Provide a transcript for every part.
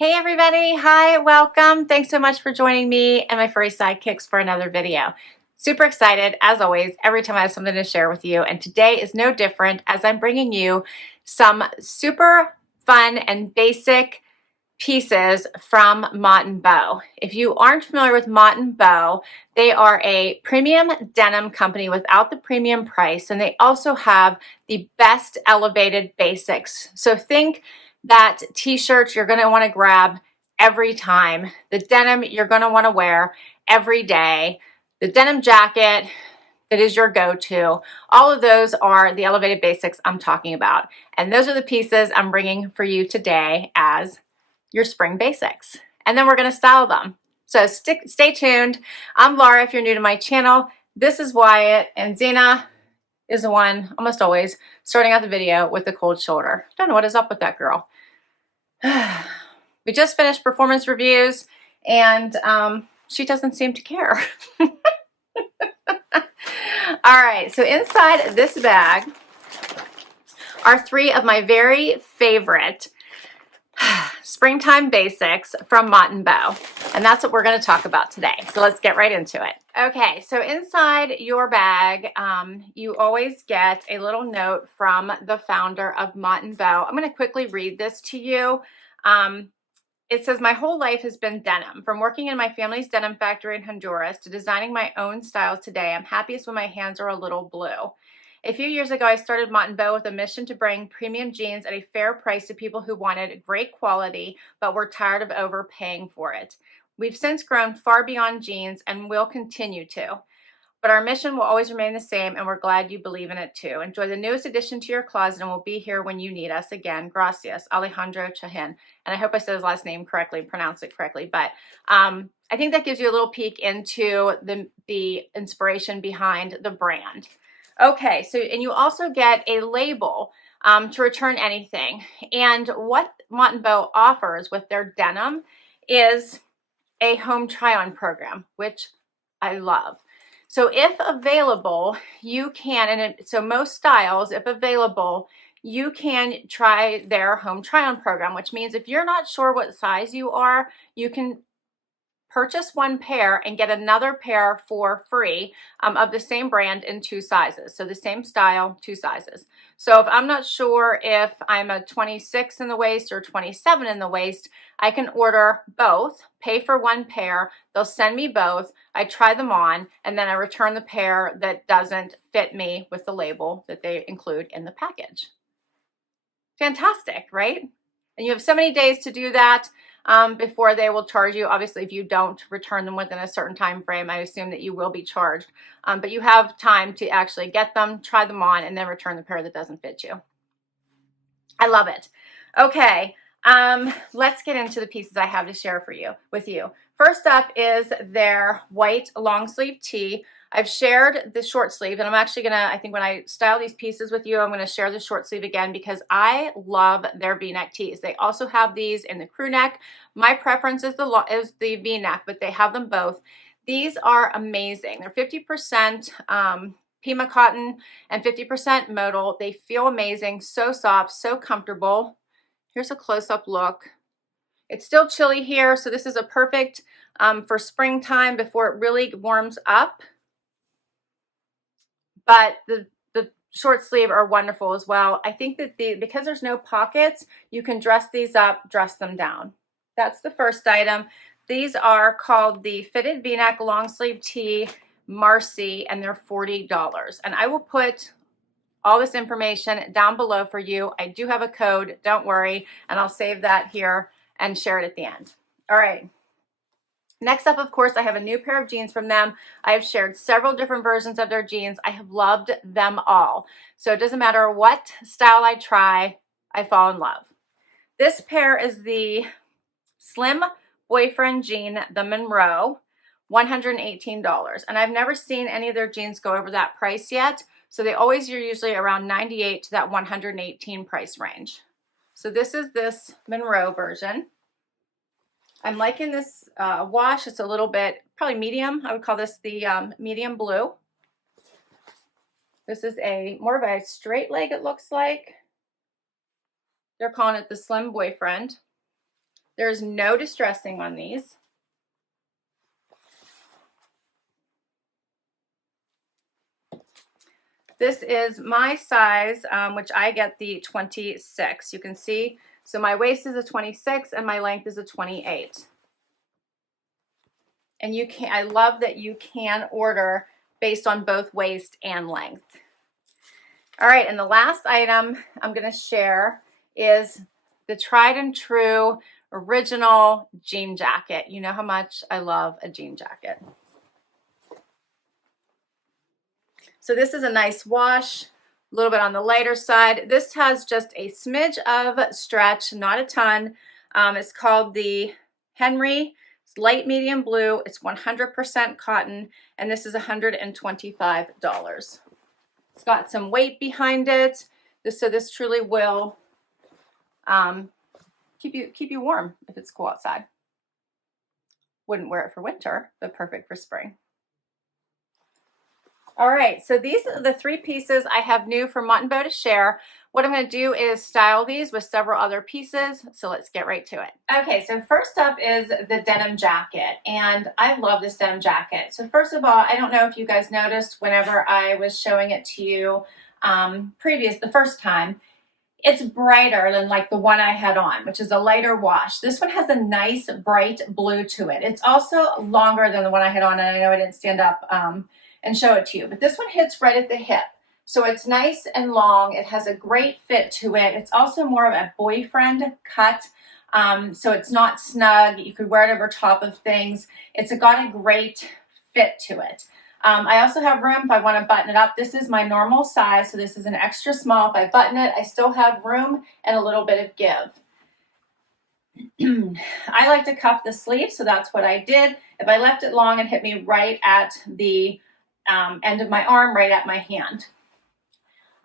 Hey everybody, hi, welcome. Thanks so much for joining me and my furry sidekicks for another video. Super excited, as always, every time I have something to share with you, and today is no different as I'm bringing you some super fun and basic pieces from Mott Bow. If you aren't familiar with Mott Bow, they are a premium denim company without the premium price, and they also have the best elevated basics. So think that t-shirt you're going to want to grab every time, the denim you're going to want to wear every day, the denim jacket that is your go-to. All of those are the elevated basics I'm talking about. And those are the pieces I'm bringing for you today as your spring basics. And then we're going to style them. So stay tuned. I'm Laura if you're new to my channel. This is Wyatt, and Zena is the one, almost always, starting out the video with the cold shoulder. Don't know what is up with that girl. We just finished performance reviews, and she doesn't seem to care. All right, so inside this bag are three of my very favorite springtime basics from Mott Bow, and that's what we're going to talk about today. So let's get right into it. Okay, so inside your bag, you always get a little note from the founder of Mott Bow. I'm going to quickly read this to you. It says, "My whole life has been denim. From working in my family's denim factory in Honduras to designing my own styles today, I'm happiest when my hands are a little blue. A few years ago, I started Mott Bow with a mission to bring premium jeans at a fair price to people who wanted great quality but were tired of overpaying for it. We've since grown far beyond jeans and will continue to. But our mission will always remain the same, and we're glad you believe in it too. Enjoy the newest addition to your closet, and we'll be here when you need us again. Gracias, Alejandro Chahin." And I hope I said his last name correctly, pronounced it correctly. But I think that gives you a little peek into the inspiration behind the brand. Okay, so, and you also get a label to return anything. And what Mott Bow offers with their denim is a home try-on program, which I love. So if available, you can, so most styles, if available, you can try their home try-on program, which means if you're not sure what size you are, you can purchase one pair and get another pair for free of the same brand in two sizes. So the same style, two sizes. So if I'm not sure if I'm a 26 in the waist or 27 in the waist, I can order both, pay for one pair, they'll send me both, I try them on, and then I return the pair that doesn't fit me with the label that they include in the package. Fantastic, right? And you have so many days to do that before they will charge you. Obviously, if you don't return them within a certain time frame, I assume that you will be charged. But you have time to actually get them, try them on, and then return the pair that doesn't fit you. I love it. Okay, let's get into the pieces I have to share with you. First up is their white long sleeve tee. I've shared the short sleeve, and I'm actually gonna, I think when I style these pieces with you, I'm gonna share the short sleeve again because I love their V-neck tees. They also have these in the crew neck. My preference is the V-neck, but they have them both. These are amazing. They're 50% Pima cotton and 50% modal. They feel amazing, so soft, so comfortable. Here's a close-up look. It's still chilly here, so this is a perfect for springtime before it really warms up. But the short sleeve are wonderful as well. I think that because there's no pockets, you can dress these up, dress them down. That's the first item. These are called the Fitted V-neck long sleeve tee Marcy, and they're $40. And I will put all this information down below for you. I do have a code, don't worry, and I'll save that here and share it at the end. All right. Next up, of course, I have a new pair of jeans from them. I have shared several different versions of their jeans. I have loved them all. So it doesn't matter what style I try, I fall in love. This pair is the Slim Boyfriend jean, the Monroe, $118. And I've never seen any of their jeans go over that price yet. So they always are usually around $98 to that $118 price range. So this is this Monroe version. I'm liking this wash. It's a little bit, probably medium. I would call this the medium blue. This is more of a straight leg, it looks like. They're calling it the Slim Boyfriend. There's no distressing on these. This is my size, which I get the 26. You can see, so my waist is a 26 and my length is a 28. And you can, I love that you can order based on both waist and length. All right, and the last item I'm gonna share is the tried and true original jean jacket. You know how much I love a jean jacket. So this is a nice wash, a little bit on the lighter side. This has just a smidge of stretch, not a ton. It's called the Henry. It's light medium blue. It's 100% cotton, and this is $125. It's got some weight behind it, so this truly will keep you warm if it's cool outside. Wouldn't wear it for winter, but perfect for spring. All right, so these are the 3 pieces I have new from Mott Bow to share. What I'm going to do is style these with several other pieces, so let's get right to it. Okay, so first up is the denim jacket, and I love this denim jacket. So first of all, I don't know if you guys noticed whenever I was showing it to you the first time, it's brighter than like the one I had on, which is a lighter wash. This one has a nice bright blue to it. It's also longer than the one I had on, and I know I didn't stand up and show it to you, but this one hits right at the hip. So it's nice and long. It has a great fit to it. It's also more of a boyfriend cut. So it's not snug. You could wear it over top of things. It's got a great fit to it. I also have room if I want to button it up. This is my normal size, so this is an extra small. If I button it, I still have room and a little bit of give. I like to cuff the sleeve, so that's what I did. If I left it long, it hit me right at the end of my arm, right at my hand.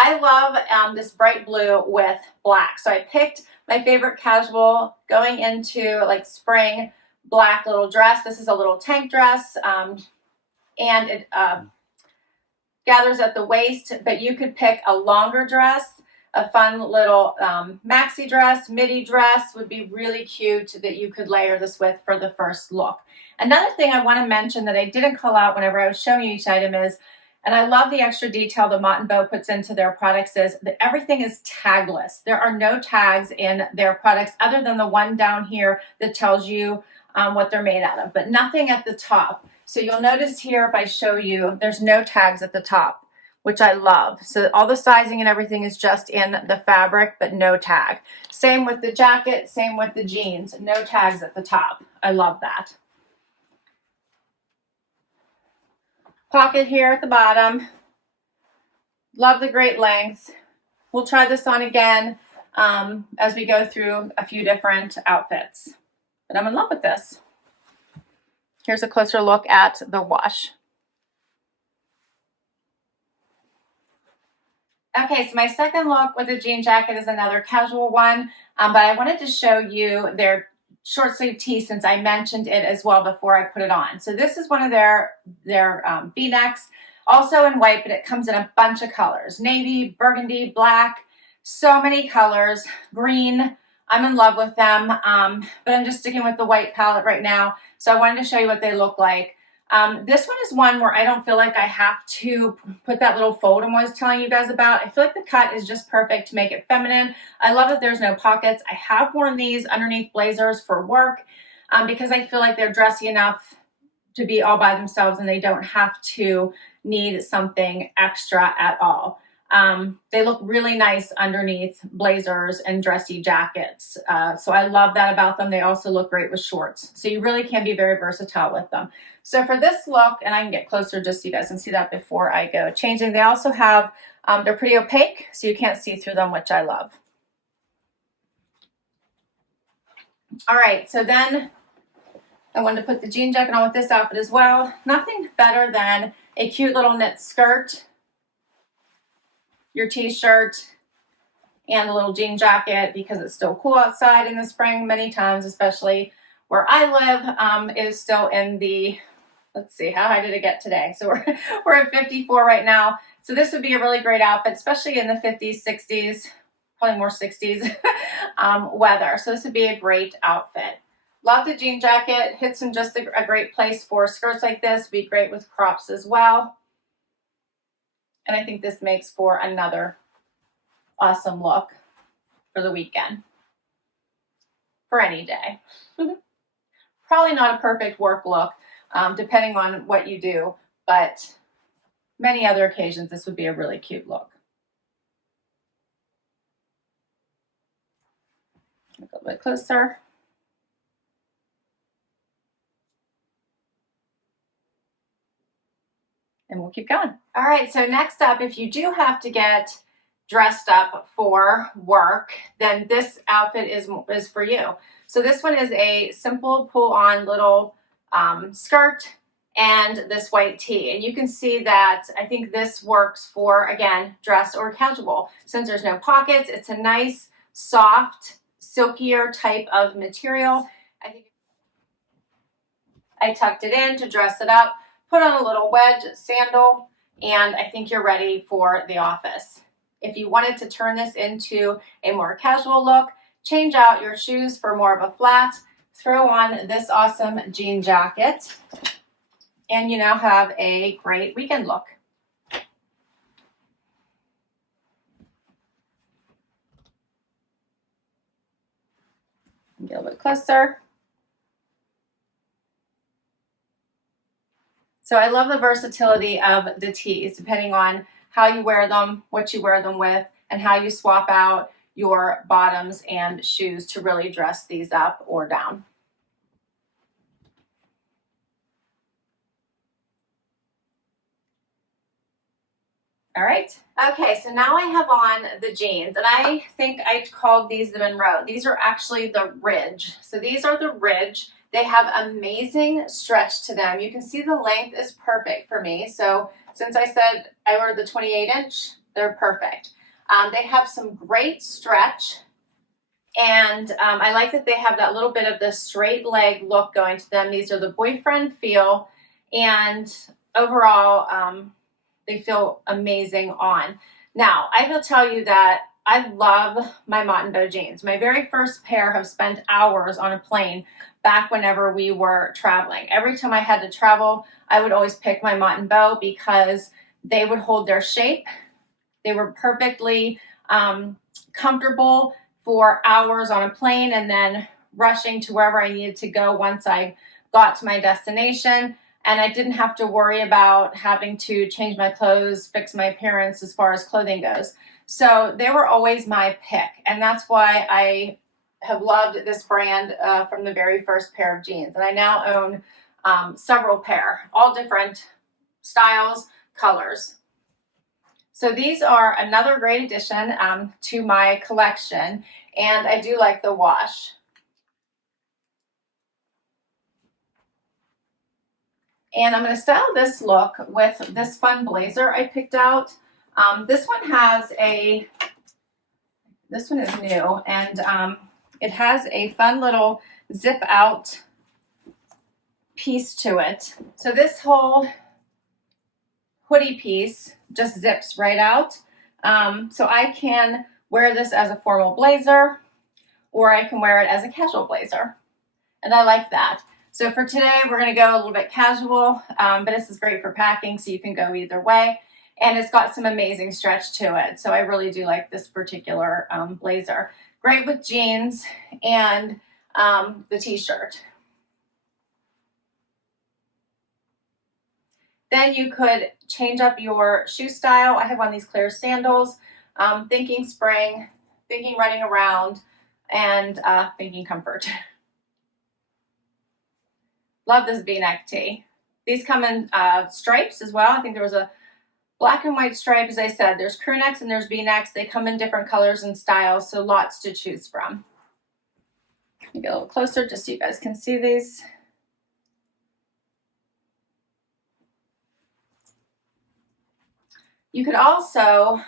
I love this bright blue with black. So I picked my favorite casual going into like spring black little dress. This is a little tank dress, and it gathers at the waist, but you could pick a longer dress, a fun little maxi dress, midi dress would be really cute that you could layer this with for the first look. Another thing I want to mention that I didn't call out whenever I was showing you each item is, and I love the extra detail that Mott Bow puts into their products, is that everything is tagless. There are no tags in their products other than the one down here that tells you what they're made out of, but nothing at the top. So you'll notice here, if I show you, there's no tags at the top, which I love. So all the sizing and everything is just in the fabric, but no tag. Same with the jacket, same with the jeans, no tags at the top. I love that. Pocket here at the bottom. Love the great length. We'll try this on again as we go through a few different outfits. But I'm in love with this. Here's a closer look at the wash. Okay, so my second look with the jean jacket is another casual one, but I wanted to show you their short sleeve tee since I mentioned it as well before I put it on. So this is one of their V-necks, also in white, but it comes in a bunch of colors. Navy, burgundy, black, so many colors, green. I'm in love with them, but I'm just sticking with the white palette right now. So I wanted to show you what they look like. This one is one where I don't feel like I have to put that little fold I was telling you guys about. I feel like the cut is just perfect to make it feminine. I love that there's no pockets. I have worn these underneath blazers for work because I feel like they're dressy enough to be all by themselves and they don't have to need something extra at all. They look really nice underneath blazers and dressy jackets. So I love that about them. They also look great with shorts. So you really can be very versatile with them. So for this look, and I can get closer just so you guys can see that before I go changing, they also have, they're pretty opaque, so you can't see through them, which I love. All right, so then I wanted to put the jean jacket on with this outfit as well. Nothing better than a cute little knit skirt, your t-shirt, and a little jean jacket because it's still cool outside in the spring many times, especially where I live. It is still in the, let's see, how high did it get today? So we're at 54 right now. So this would be a really great outfit, especially in the 50s, 60s. probably more 60s weather. So this would be a great outfit. Love the jean jacket. Hits in just a great place for skirts like this. Be great with crops as well. And I think this makes for another awesome look for the weekend. For any day. Probably not a perfect work look, depending on what you do, but many other occasions this would be a really cute look. A little bit closer. And we'll keep going. All right, so next up, if you do have to get dressed up for work, then this outfit is for you. So this one is a simple pull-on little skirt and this white tee. And you can see that I think this works for, again, dress or casual. Since there's no pockets, it's a nice, soft, silkier type of material. I tucked it in to dress it up, put on a little wedge sandal, and I think you're ready for the office. If you wanted to turn this into a more casual look, change out your shoes for more of a flat, throw on this awesome jean jacket, and you now have a great weekend look. Get a little bit closer. So I love the versatility of the tees, depending on how you wear them, what you wear them with, and how you swap out your bottoms and shoes to really dress these up or down. All right. Okay, so now I have on the jeans, and I think I called these the Monroe. These are actually the Ridge. So these are the Ridge. They have amazing stretch to them. You can see the length is perfect for me. So since I said I ordered the 28-inch, they're perfect. They have some great stretch, and I like that they have that little bit of the straight leg look going to them. These are the boyfriend feel, and overall, they feel amazing on. Now, I will tell you that I love my Mott Bow jeans. My very first pair have spent hours on a plane back whenever we were traveling. Every time I had to travel, I would always pick my Mott Bow because they would hold their shape. They were perfectly comfortable for hours on a plane and then rushing to wherever I needed to go once I got to my destination. And I didn't have to worry about having to change my clothes, fix my appearance as far as clothing goes. So they were always my pick. And that's why I have loved this brand from the very first pair of jeans. And I now own several pair, all different styles, colors. So these are another great addition to my collection. And I do like the wash. And I'm going to style this look with this fun blazer I picked out. This one is new, and it has a fun little zip out piece to it. So this whole hoodie piece just zips right out. So I can wear this as a formal blazer, or I can wear it as a casual blazer. And I like that. So for today, we're going to go a little bit casual, but this is great for packing, so you can go either way. And it's got some amazing stretch to it. So I really do like this particular blazer. Great with jeans and the t-shirt. Then you could change up your shoe style. I have on these clear sandals, thinking spring, thinking running around, and thinking comfort. Love this V-neck tee. These come in stripes as well. I think there was a black and white stripe. As I said, there's crew necks and there's V-necks. They come in different colors and styles, so lots to choose from. Let me get a little closer just so you guys can see these. You could also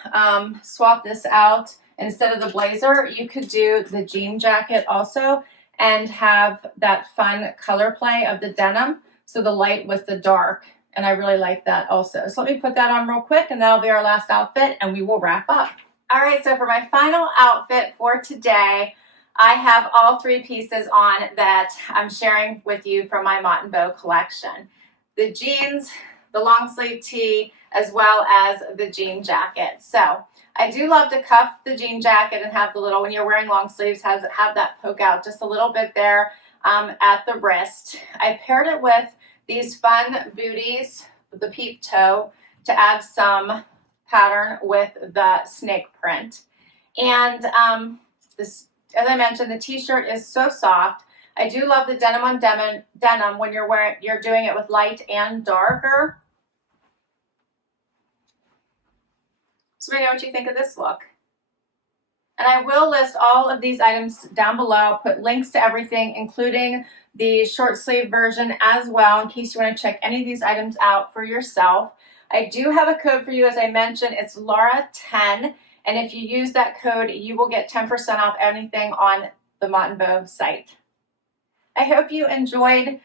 swap this out. Instead of the blazer, you could do the jean jacket also and have that fun color play of the denim, so the light with the dark, and I really like that also. So let me put that on real quick, and that'll be our last outfit, and we will wrap up. All right, so for my final outfit for today, I have all 3 pieces on that I'm sharing with you from my Mott Bow collection. The jeans, the long sleeve tee, as well as the jean jacket. So I do love to cuff the jean jacket and have the little, when you're wearing long sleeves, have that poke out just a little bit there at the wrist. I paired it with these fun booties, the peep toe, to add some pattern with the snake print. And this, as I mentioned, the t-shirt is so soft. I do love the denim on denim when you're doing it with light and darker. So let me know what you think of this look. And I will list all of these items down below. I'll put links to everything, including the short sleeve version as well, in case you want to check any of these items out for yourself. I do have a code for you, as I mentioned. It's Laura10, and if you use that code, you will get 10% off anything on the Mott Bow site. I hope you enjoyed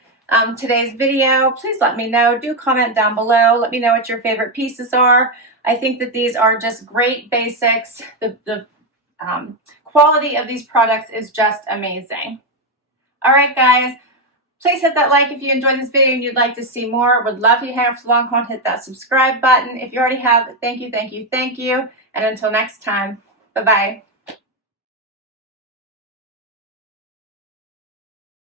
today's video. Please let me know. Do comment down below. Let me know what your favorite pieces are. I think that these are just great basics. The quality of these products is just amazing. All right, guys. Please hit that like if you enjoyed this video and you'd like to see more. Would love you to hang out for long haul. Hit that subscribe button. If you already have, thank you, thank you, thank you. And until next time, bye-bye.